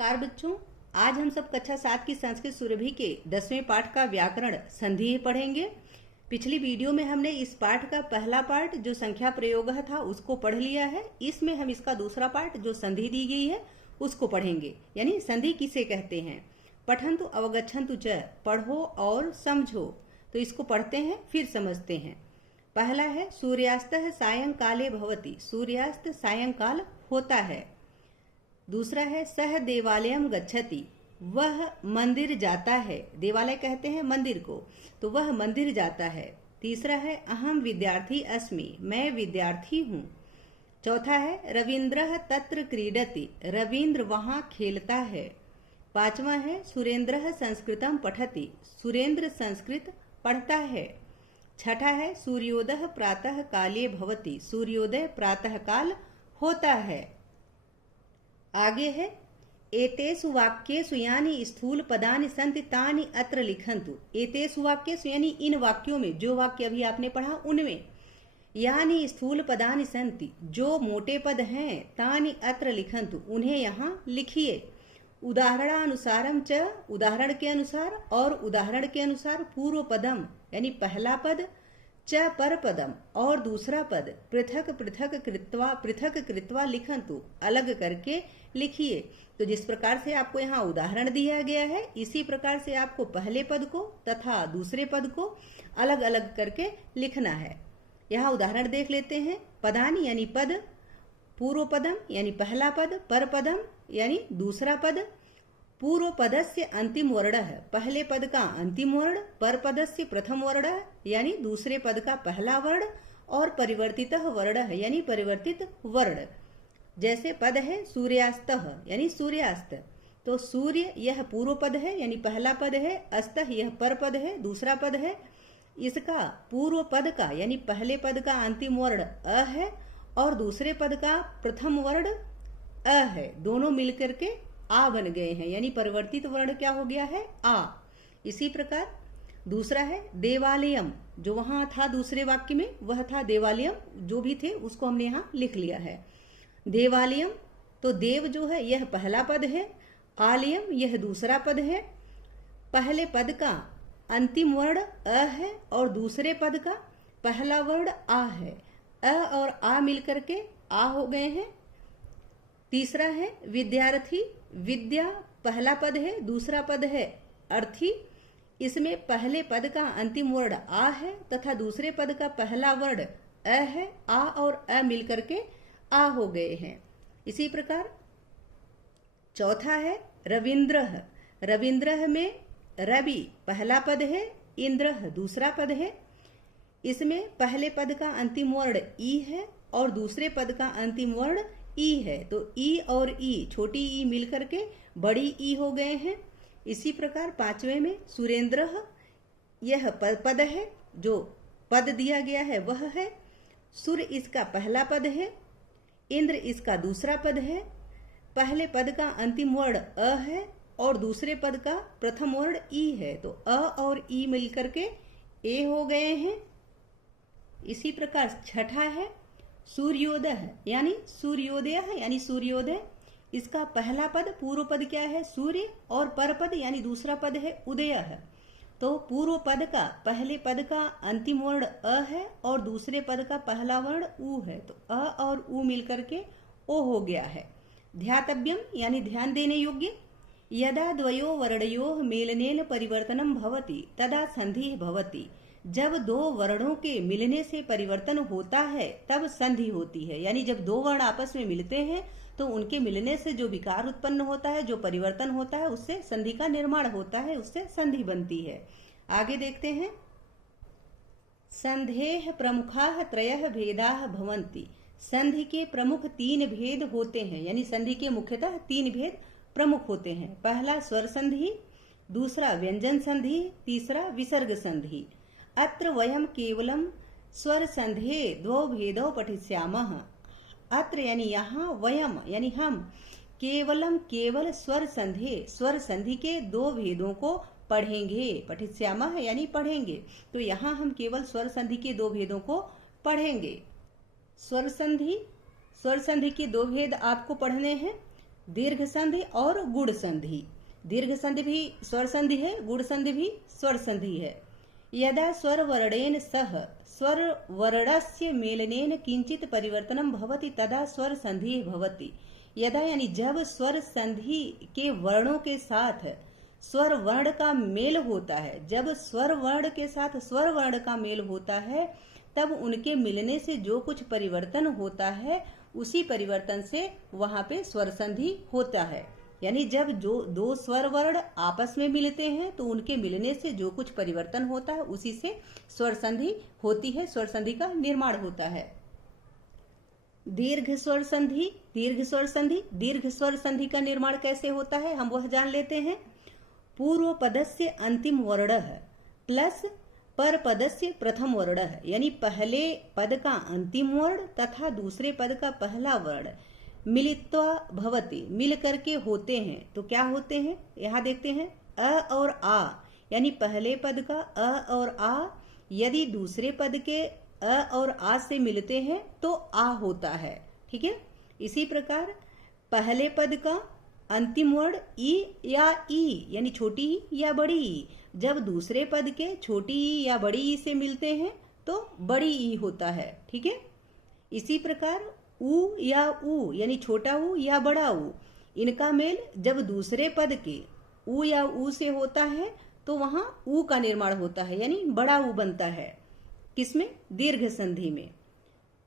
नमस्कार बच्चों, आज हम सब कक्षा 7 की संस्कृत सुरभि के 10वें पाठ का व्याकरण संधि पढ़ेंगे। पिछली वीडियो में हमने इस पाठ का पहला पार्ट जो संख्या प्रयोग था उसको पढ़ लिया है। इसमें हम इसका दूसरा पार्ट जो संधि दी गई है उसको पढ़ेंगे। यानी संधि किसे कहते हैं। पठन्तु अवगच्छन्तु च, पढ़ो और समझो। तो इसको पढ़ते हैं फिर समझते हैं। पहला है सूर्यास्तः सायंकाले भवति, सूर्यास्त सायंकाल होता है। दूसरा है सह देवालयम गच्छति, वह मंदिर जाता है। देवालय कहते हैं मंदिर को, तो वह मंदिर जाता है। तीसरा है अहम विद्यार्थी अस्मि, मैं विद्यार्थी हूँ। चौथा है रविन्द्रः तत्र क्रीडति, रविंद्र वहाँ खेलता है। पांचवा है सुरेंद्रः संस्कृतम पठति, सुरेंद्र संस्कृत पढ़ता है। छठा है सूर्योदय प्रातः काले भवति, सूर्योदय प्रातः काल होता है। आगे है एतेषु वाक्येषु यानि स्थूल पदानि सन्ति तानि अत्र लिखन्तु। एतेषु वाक्येषु यानी इन वाक्यों में, जो वाक्य अभी आपने पढ़ा उनमें, यानि स्थूल पदानि सन्ति, जो मोटे पद हैं, तानि अत्र लिखन्तु, उन्हें यहाँ लिखिए। उदाहरणानुसारम च, उदाहरण के अनुसार, और उदाहरण के अनुसार पूर्व पदम यानी पहला पद, च पर पदम और दूसरा पद पृथक पृथक कृत्वा लिखन्तु, अलग करके लिखिए। तो जिस प्रकार से आपको यहाँ उदाहरण दिया गया है, इसी प्रकार से आपको पहले पद को तथा दूसरे पद को अलग अलग करके लिखना है। यहाँ उदाहरण देख लेते हैं। पदानि यानी पद, पूर्व पदम यानी पहला पद, पर पदम यानी दूसरा पद, पूर्व पदस्य अंतिम वर्ण है, पहले पद का अंतिम वर्ण, पर पदस्य प्रथम वर्ण यानी दूसरे पद का पहला वर्ण, और परिवर्तितः वर्ण है यानी परिवर्तित वर्ण। जैसे पद है सूर्यास्तः यानी सूर्यास्त, तो सूर्य यह पूर्व पद है यानी पहला पद है, अस्तः यह पर पद है दूसरा पद है। इसका पूर्व पद का यानी पहले पद का अंतिम वर्ण अ है और दूसरे पद का प्रथम वर्ण अ है, दोनों मिलकर के आ बन गए हैं, यानी परिवर्तित वर्ण क्या हो गया है, आ। इसी प्रकार दूसरा है देवालयम, जो वहां था दूसरे वाक्य में वह था देवालयम, जो भी थे उसको हमने यहाँ लिख लिया है। देवालयम, तो देव जो है यह पहला पद है, आलयम यह दूसरा पद है। पहले पद का अंतिम वर्ण अ है और दूसरे पद का पहला वर्ण आ है, अ और आ मिलकर के आ हो गए हैं। तीसरा है विद्यार्थी, विद्या पहला पद है दूसरा पद है अर्थी, इसमें पहले पद का अंतिम वर्ण आ है तथा दूसरे पद का पहला वर्ण अ है, आ और अ मिलकर के आ हो गए हैं। इसी प्रकार चौथा है रविंद्रः, रविंद्रः में रवि पहला पद है, इंद्रः दूसरा पद है, इसमें पहले पद का अंतिम वर्ण ई है और दूसरे पद का अंतिम वर्ण ई है, तो ई और ई छोटी ई मिलकर के बड़ी ई हो गए हैं। इसी प्रकार पांचवें में सुरेंद्र, यह पद है, जो पद दिया गया है वह है, सुर इसका पहला पद है, इंद्र इसका दूसरा पद है, पहले पद का अंतिम वर्ण अ है और दूसरे पद का प्रथम वर्ण ई है, तो अ और ई मिलकर के ए हो गए हैं। इसी प्रकार छठा है सूर्योदय यानी सूर्योदय, इसका पहला पद पूर्व पद क्या है सूर्य और पर पद यानी दूसरा पद है उदय है, तो पूर्व पद का पहले पद का अंतिम वर्ण अ है और दूसरे पद का पहला वर्ण उ है, तो अ और उ मिलकर के ओ हो गया है। ध्यातव्यम यानी ध्यान देने योग्य, यदा द्वयो वर्णयोः मेलनेन परिवर्तनम भवति तदा संधि भवति, जब दो वर्णों के मिलने से परिवर्तन होता है तब संधि होती है। यानी जब दो वर्ण आपस में मिलते हैं तो उनके मिलने से जो विकार उत्पन्न होता है, जो परिवर्तन होता है, उससे संधि का निर्माण होता है, उससे संधि बनती है। आगे देखते हैं। संधेः प्रमुखाः त्रयः भेदाः भवन्ति, संधि के प्रमुख तीन भेद होते हैं, यानी संधि के मुख्यतः तीन भेद प्रमुख होते हैं। पहला स्वर संधि, दूसरा व्यंजन संधि, तीसरा विसर्ग संधि। अत्र वयम केवलम स्वर संधे द्वौ भेदौ पठिष्यामः, अत्र यानी यहाँ, वयम यानी हम, केवल स्वर संधि के दो भेदों को पढ़ेंगे। पठिष्यामः यानी पढ़ेंगे, तो यहाँ हम केवल स्वर संधि के दो भेदों को पढ़ेंगे। स्वर संधि के दो भेद आपको पढ़ने हैं। दीर्घ संधि और गुण संधि। दीर्घ संधि भी स्वर संधि है, गुण संधि भी स्वर संधि है। यदा स्वर वर्णेन सह स्वर वर्णस्य मेलनेन किंचित परिवर्तनम भवति तदा स्वर संधि भवति। यदा यानी जब स्वर संधि के वर्णों के साथ स्वर वर्ण का मेल होता है, जब स्वर वर्ण के साथ स्वर वर्ण का मेल होता है, तब उनके मिलने से जो कुछ परिवर्तन होता है उसी परिवर्तन से वहां पे स्वर संधि होता है। यानी जब जो दो स्वर वर्ण आपस में मिलते हैं तो उनके मिलने से जो कुछ परिवर्तन होता है उसी से स्वर संधि होती है, स्वर संधि का निर्माण होता है। दीर्घ स्वर संधि। दीर्घ स्वर संधि, दीर्घ स्वर संधि का निर्माण कैसे होता है हम वह जान लेते हैं। पूर्व पदस्य अंतिम वर्ण प्लस पर पदस्य प्रथम वर्ण, यानी पहले पद का अंतिम वर्ण तथा दूसरे पद का पहला वर्ण मिलित्वा भवति, मिल करके होते हैं। तो क्या होते हैं यहाँ देखते हैं। अ और आ, यानी पहले पद का अ और आ यदि दूसरे पद के अ और आ से मिलते हैं तो आ होता है। ठीक है। इसी प्रकार पहले पद का अंतिम वर्ण ई या ई, यानी छोटी ई या बड़ी ई, जब दूसरे पद के छोटी ई या बड़ी ई से मिलते हैं तो बड़ी ई होता है। ठीक है। इसी प्रकार ऊ या ऊ, यानी छोटा ऊ या बड़ा ऊ, इनका मेल जब दूसरे पद के ऊ या ऊ से होता है तो वहां ऊ का निर्माण होता है, यानी बड़ा ऊ बनता है। किसमें? दीर्घ संधि में।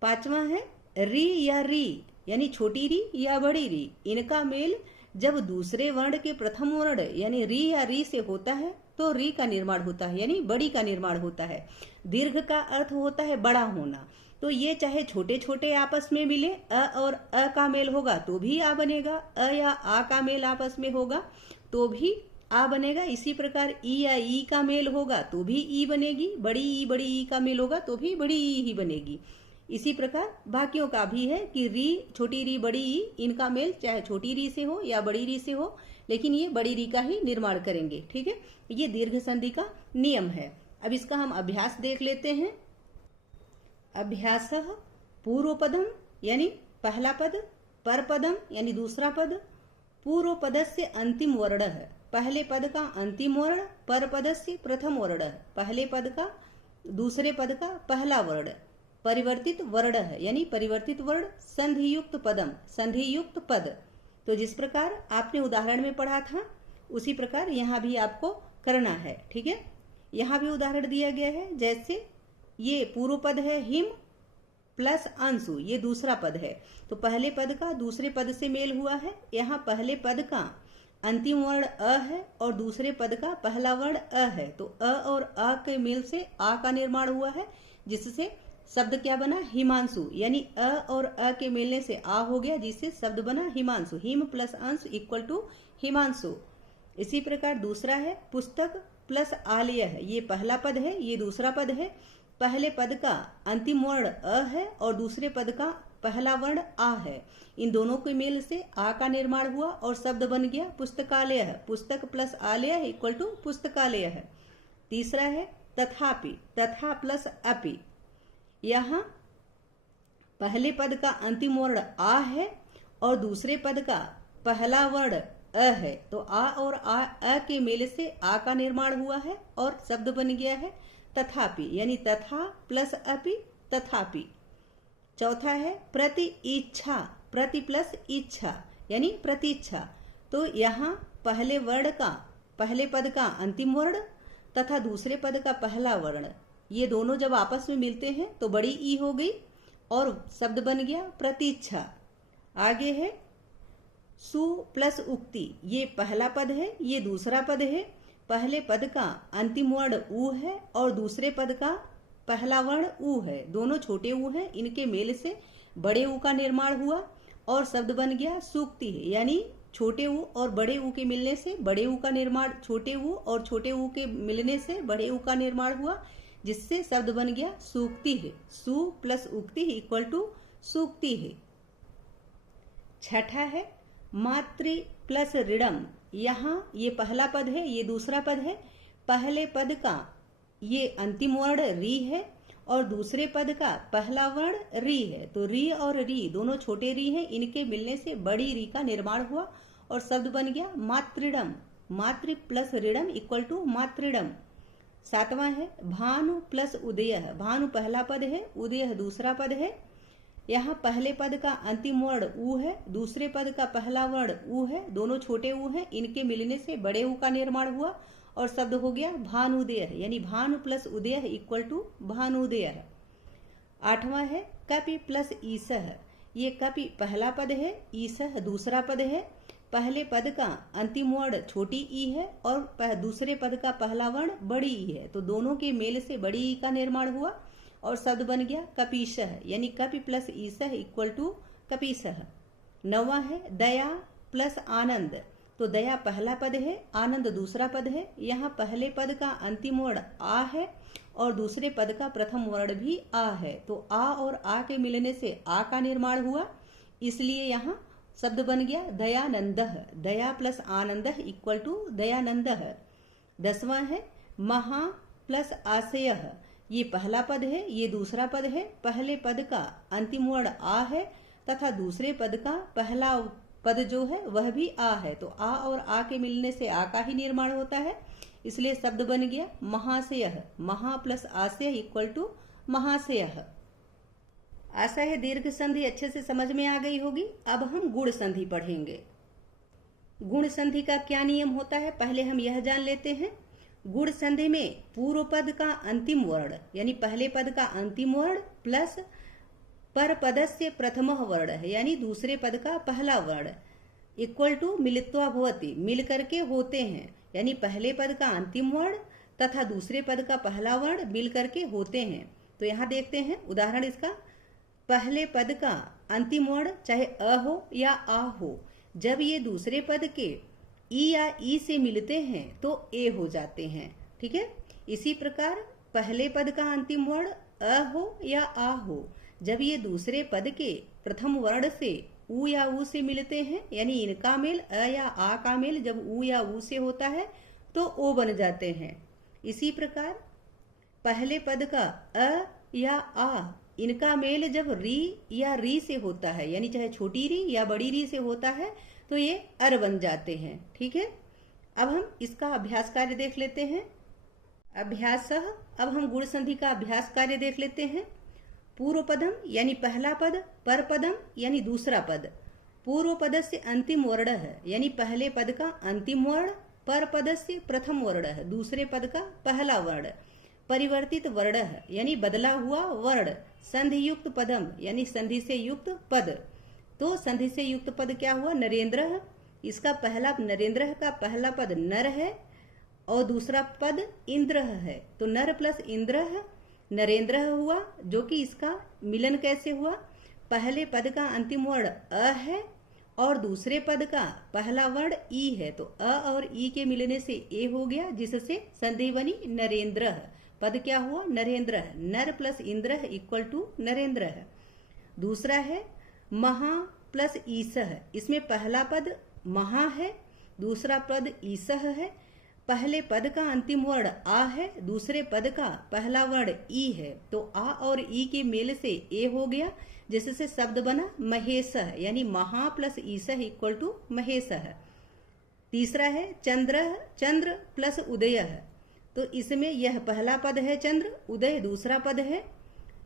पांचवा है री या री, यानी छोटी री या बड़ी री, इनका मेल जब दूसरे वर्ण के प्रथम वर्ण यानी री या री से होता है तो री का निर्माण होता है, यानी बड़ी का निर्माण होता है। दीर्घ का अर्थ होता है बड़ा होना, तो ये चाहे छोटे छोटे आपस में मिले, अ और अ का मेल होगा तो भी आ बनेगा, अ या आ का मेल आपस में होगा तो भी आ बनेगा। इसी प्रकार ई या ई का मेल होगा तो भी ई बनेगी, बड़ी ई का मेल होगा तो भी बड़ी ई ही बनेगी। इसी प्रकार बाकियों का भी है कि री, छोटी री, बड़ी ई, इनका मेल चाहे छोटी री से हो या बड़ी री से हो, लेकिन ये बड़ी री का ही निर्माण करेंगे। ठीक है। ये दीर्घ संधि का नियम है। अब इसका हम अभ्यास देख लेते हैं। अभ्यासः पूर्व पदम यानी पहला पद, पर पदम यानी दूसरा पद, पूर्व पदस्य अंतिम वर्ण है, पहले पद का अंतिम वर्ण, पर पदस्य प्रथम वर्ण है, पहले पद का दूसरे पद का पहला वर्ण, परिवर्तित वर्ण है यानी परिवर्तित वर्ण, संधियुक्त पदम, संधियुक्त पद। तो जिस प्रकार आपने उदाहरण में पढ़ा था उसी प्रकार यहाँ भी आपको करना है। ठीक है। यहाँ भी उदाहरण दिया गया है, जैसे ये पूर्व पद है हिम प्लस अंशु, ये दूसरा पद है तो पहले पद का दूसरे पद से मेल हुआ है। यहाँ पहले पद का अंतिम वर्ण अ है और दूसरे पद का पहला वर्ण अ है, तो अ और अ के मेल से आ का निर्माण हुआ है, जिससे शब्द क्या बना? हिमांशु, यानी अ और अ के मिलने से आ हो गया, जिससे शब्द बना हिमांशु। हिम प्लस अंश इक्वल टू हिमांशु। इसी प्रकार दूसरा है पुस्तक प्लस आलय है, ये पहला पद है, ये दूसरा पद है। पहले पद का अंतिम वर्ण अ है और दूसरे पद का पहला वर्ण आ है, इन दोनों के मेल से आ का निर्माण हुआ और शब्द बन गया पुस्तकालय है। पुस्तक प्लस आलय इक्वल टू पुस्तकालय है। तीसरा है तथापि, तथा प्लस अपि, यहाँ पहले पद का अंतिम वर्ण आ है और दूसरे पद का पहला वर्ण अ है, तो आ और अ के मेल से आ का निर्माण हुआ है और शब्द बन गया है तथापि, यानी तथा प्लस अपि तथापि। चौथा है प्रति इच्छा, प्रति प्लस इच्छा यानी प्रतीक्षा, तो यहाँ पहले वर्ण का पहले पद का अंतिम वर्ण तथा दूसरे पद का पहला वर्ण, ये दोनों जब आपस में मिलते हैं तो बड़ी ई हो गई और शब्द बन गया प्रतीक्षा। आगे है सु प्लस उक्ति, ये पहला पद है, ये दूसरा पद है। पहले पद का अंतिम वर्ण ऊ है और दूसरे पद का पहला वर्ण ऊ है, दोनों छोटे ऊ हैं, इनके मेल से बड़े ऊ का निर्माण हुआ और शब्द बन गया सूक्ति है, यानी छोटे ऊ और बड़े ऊ के मिलने से बड़े ऊ का निर्माण, छोटे ऊ और छोटे ऊ के मिलने से बड़े ऊ का निर्माण हुआ, जिससे शब्द बन गया सूक्ति है। सु प्लस उक्ति इक्वल टू सूक्ति है। छठा है मातृ प्लस ऋणम, यहाँ ये पहला पद है, ये दूसरा पद है। पहले पद का ये अंतिम वर्ण री है और दूसरे पद का पहला वर्ण री है, तो री और री दोनों छोटे री हैं, इनके मिलने से बड़ी री का निर्माण हुआ और शब्द बन गया मातृडम। मातृ प्लस ऋडम इक्वल टू मातृडम। सातवां है भानु प्लस उदय। भानु पहला पद है, उदय दूसरा पद है। यहाँ पहले पद का अंतिम वर्ण ऊ है, दूसरे पद का पहला वर्ण ऊ है, दोनों छोटे ऊ हैं, इनके मिलने से बड़े ऊ का निर्माण हुआ और शब्द हो गया भानुदय, यानी भानु प्लस उदय इक्वल टू भानुदय। आठवां है कपि प्लस ईसह। ये कपि पहला पद है, ईसह दूसरा पद है। पहले पद का अंतिम वर्ण छोटी ई है और दूसरे पद का पहला वर्ण बड़ी ई है, तो दोनों के मेल से बड़ी ई का निर्माण हुआ और शब्द बन गया कपीशह, यानी कपि प्लस ईसह इक्वल टू कपीशह। नौवां है दया प्लस आनंद। तो दया पहला पद है, आनंद दूसरा पद है। यहाँ पहले पद का अंतिम वर्ण आ है और दूसरे पद का प्रथम वर्ण भी आ है, तो आ और आ के मिलने से आ का निर्माण हुआ, इसलिए यहाँ शब्द बन गया दयानंदः। दया प्लस आनंदः इक्वल टू दयानंदः। 10वां है महा प्लस आशयः। ये पहला पद है, ये दूसरा पद है। पहले पद का अंतिम वर्ण आ है तथा दूसरे पद का पहला पद जो है वह भी आ है, तो आ और आ के मिलने से आ का ही निर्माण होता है, इसलिए शब्द बन गया महाशयः। महा प्लस आशय इक्वल टू महाशयः। आशा है दीर्घ संधि अच्छे से समझ में आ गई होगी। अब हम गुण संधि पढ़ेंगे। गुण संधि का क्या नियम होता है, पहले हम यह जान लेते हैं। गुण संधि में पूर्व पद का अंतिम वर्ण, यानी पहले पद का अंतिम वर्ण प्लस पर पदस्य प्रथमः वर्ण है, यानी दूसरे पद का पहला वर्ण इक्वल टू मिलित्वा भवति, मिल करके होते हैं, यानी पहले पद का अंतिम वर्ण तथा दूसरे पद का पहला वर्ण मिल करके होते हैं। तो यहाँ देखते हैं उदाहरण इसका। पहले पद का अंतिम वर्ण चाहे अ हो या आ हो, जब ये दूसरे पद के ई या ई से मिलते हैं तो ए हो जाते हैं। ठीक है, इसी प्रकार पहले पद का अंतिम वर्ण अ हो या आ हो, जब ये दूसरे पद के प्रथम वर्ण से उ या उ से मिलते हैं, यानी इनका मेल अ या आ का मेल जब उ या उ से होता है तो ओ बन जाते हैं। इसी प्रकार पहले पद का अ या आ, इनका मेल जब री या री से होता है, यानी चाहे छोटी री या बड़ी री से होता है, तो ये अर बन जाते हैं। ठीक है, अब हम इसका अभ्यास कार्य देख लेते हैं। अभ्यासः, अब हम गुण संधि का अभ्यास कार्य देख लेते हैं। पूर्व पदम यानी पहला पद, पर पदम यानी दूसरा पद। पूर्व पद से अंतिम वर्ण है, यानी पहले पद का अंतिम वर्ण, पर पद से प्रथम वर्ण है, दूसरे पद का पहला वर्ण। परिवर्तित वर्ण है, यानी बदला हुआ वर्ण। संधि युक्त पदम यानी संधि से युक्त पद। तो संधि से युक्त पद क्या हुआ, नरेंद्र। इसका पहला नरेंद्र का पहला पद नर है और दूसरा पद इंद्र है, तो नर प्लस इंद्र नरेंद्र हुआ, जो कि इसका मिलन कैसे हुआ, पहले पद का अंतिम वर्ण अ है और दूसरे पद का पहला वर्ण ई है, तो अ और ई के मिलने से ए हो गया, जिससे संधि बनी नरेंद्र। पद क्या हुआ, नरेंद्र। नर plus Indra equal to Narendra. दूसरा है महा प्लस ईसह। इसमें पहला पद महा है, दूसरा पद ईसह है। पहले पद का अंतिम वर्ण आ है, दूसरे पद का पहला वर्ण ई है, तो आ और ई के मेल से ए हो गया, जिससे शब्द बना महेशः, यानी महा प्लस ईसह इक्वल टू महेशः। तीसरा है चंद्र, चंद्र प्लस उदय। तो इसमें यह पहला पद है चंद्र, उदय दूसरा पद है।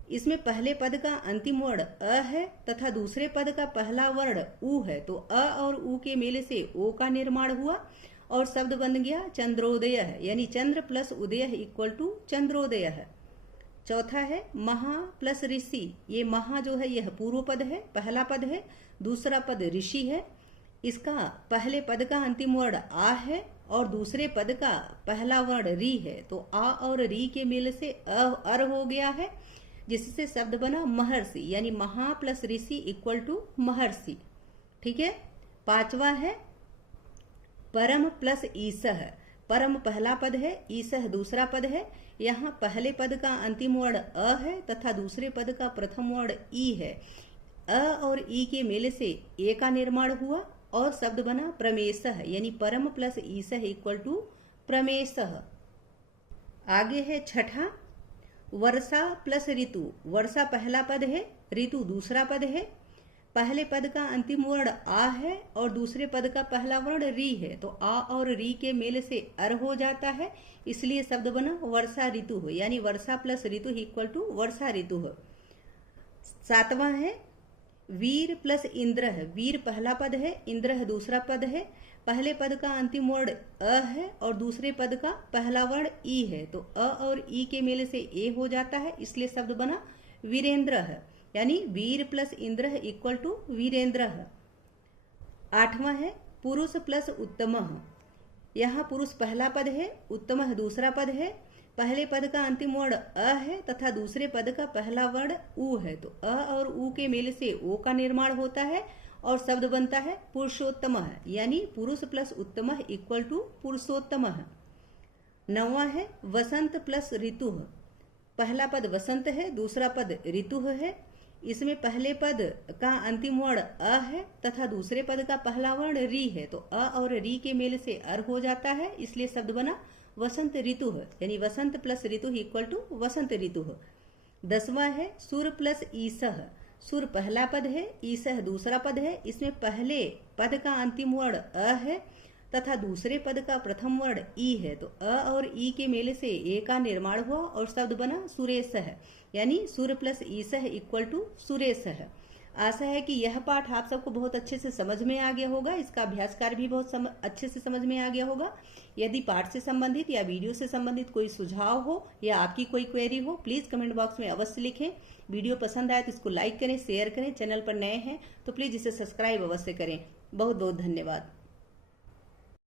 इसमें पहले पद का अंतिम वर्ण अ है तथा दूसरे पद का पहला वर्ण उ है, तो अ और उ के मेल से ओ का निर्माण हुआ और शब्द बन गया चंद्रोदय, यानी चंद्र प्लस उदय इक्वल टू चंद्रोदय। चौथा है महा प्लस ऋषि। ये महा जो है यह पूर्व पद है, पहला पद है, दूसरा पद ऋषि है। इसका पहले पद का अंतिम वर्ण आ है और दूसरे पद का पहला वर्ण री है, तो आ और री के मेल से अर हो गया है, जिससे शब्द बना महर्षि, यानी महा प्लस ऋषि इक्वल टू महर्षि। ठीक है, पांचवा है परम प्लस ईसह। परम पहला पद है, ईसह दूसरा पद है। यहाँ पहले पद का अंतिम वर्ण अ है तथा दूसरे पद का प्रथम वर्ण ई है। अ और ई के मेल से ए का निर्माण हुआ और शब्द बना प्रमेशः, यानी परम प्लस ईसह इक्वल टू प्रमेशः। आगे है छठा वर्षा प्लस ऋतु, वर्षा पहला पद है, ऋतु दूसरा पद है। पहले पद का अंतिम वर्ण आ है और दूसरे पद का पहला वर्ण री है, तो आ और री के मेल से अर हो जाता है, इसलिए शब्द बना वर्षा ऋतु हो, यानी वर्षा प्लस ऋतु इक्वल टू वर्षा ऋतु हो। सातवां है वीर प्लस इंद्र, वीर पहला पद है, इंद्र दूसरा पद है। पहले पद का अंतिम वर्ण अ है और दूसरे पद का पहला वर्ण ई है, तो अ और ई के मेल से ए हो जाता है, इसलिए शब्द बना वीरेंद्र, यानी वीर प्लस इंद्र इक्वल टू वीरेंद्र। आठवां है पुरुष प्लस उत्तम, यहाँ पुरुष पहला पद है, उत्तम दूसरा पद है। पहले पद का अंतिम वर्ण अ है तथा दूसरे पद का पहला वर्ण उ है, तो अ और उ के मेल से ओ का निर्माण होता है और शब्द बनता है पुरुषोत्तम, यानी पुरुष प्लस उत्तम इक्वल टू पुरुषोत्तम। नौवां है वसंत प्लस ऋतु, पहला पद वसंत है, दूसरा पद ऋतु है। इसमें पहले पद का अंतिम वर्ण अ है तथा दूसरे पद का पहला वर्ण री है, तो अ और री के मेल से अर हो जाता है, इसलिए शब्द बना वसंत ऋतु, यानी वसंत प्लस ऋतु इक्वल टू वसंत ऋतु। 10वां है सुर प्लस ईसह, सुर पहला पद है, ईसह दूसरा पद है। इसमें पहले पद का अंतिम वर्ण अ है तथा दूसरे पद का प्रथम वर्ण ई है, तो अ और ई के मेल से ए का निर्माण हुआ और शब्द बना सुरेशह, यानी सुर प्लस ईसह इक्वल टू सुरेशह। आशा है कि यह पाठ आप सबको बहुत अच्छे से समझ में आ गया होगा, इसका अभ्यास कार्य भी बहुत अच्छे से समझ में आ गया होगा। यदि पाठ से संबंधित या वीडियो से संबंधित कोई सुझाव हो या आपकी कोई क्वेरी हो, प्लीज कमेंट बॉक्स में अवश्य लिखें। वीडियो पसंद आए तो इसको लाइक करें, शेयर करें। चैनल पर नए हैं तो प्लीज इसे सब्सक्राइब अवश्य करें। बहुत बहुत धन्यवाद।